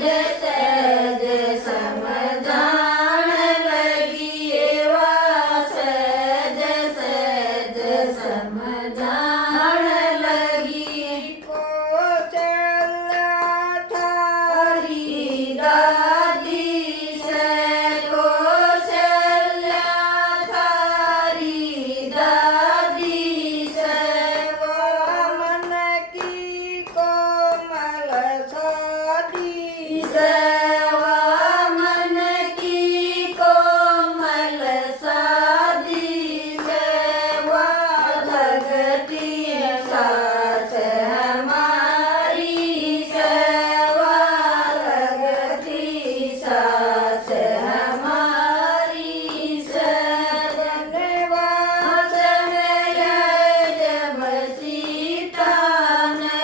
સહજ સમજાણ લગી એવા સહજ સહજ સમજાણ લગી કૌશલ્યા તારી દાદી સે કૌશલ્યા તારી દાદી સે मन की कोमल सादी સેવા મન કી કોમલ સાદી સેવા જગતી સાસ હમારી સેવા જગતી સાસ હમારી સે धन्यवाद जब सीता ने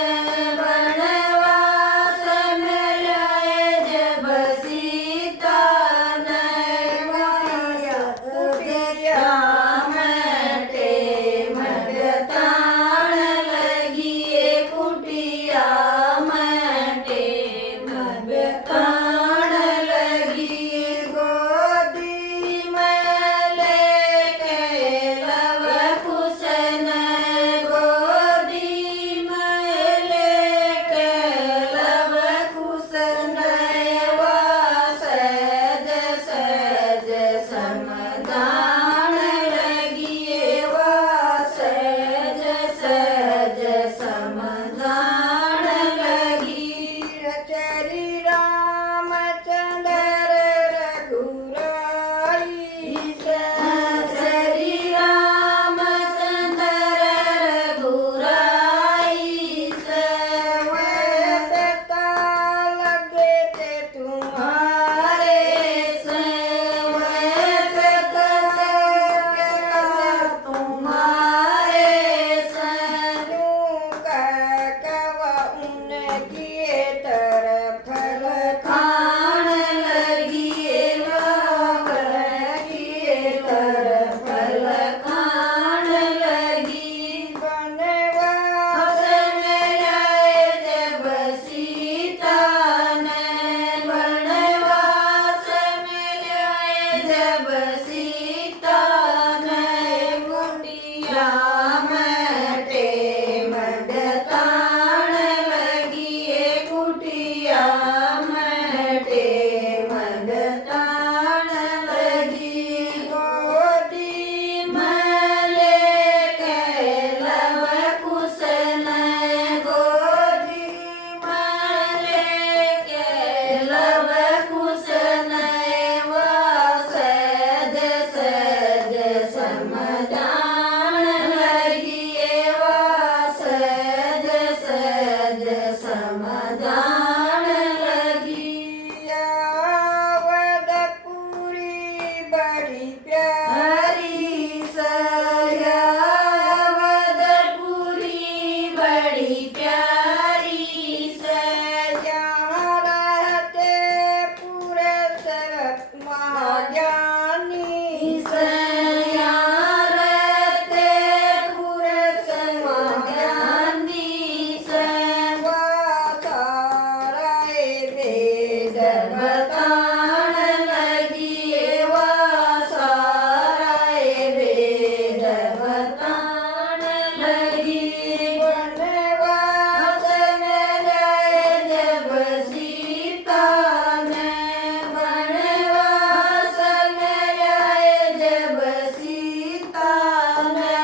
बनवास मिलाए जब सीता ने मगताण लगी कुटिया मटे मगताण लगी गोदी में लेके लव कुशन गोदी में लेके लव कुशन वा सहज सहज समझाण लगी वा सहज सहज समझाण लगी चरी रामचंद्र रघुराई श्री रामचंद्र रघुराई देता लगे थे तुम्हारे तुम्हारे तुम्हारे कवा उनकी तरफ खाण लगी की तरफ खाण लगी बनवास जब सीता ने वनवास मिलाए जब सीता ने कुटिया मटे मगताण लगी कुटिया मटे मगताण लगी गोदी में लेके लव कुशन गोदी में लेके लव कुशन वा सहज सहज समझाण लगी वा सहज सहज समझाण लगी यावदपुरी बड़ी प्यारी सयावदपुरी बड़ी प्यारी जहाँ रहते पूरे सरत महाज्ञानी रहते पुरुष ज्ञानी वाताराय वेद बताण लगी वा साराय वेद बताण लगी बनवास जब सीता ने वनवास मिलाए जब सीता ने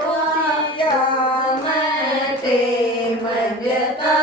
कुटिया मटे मगता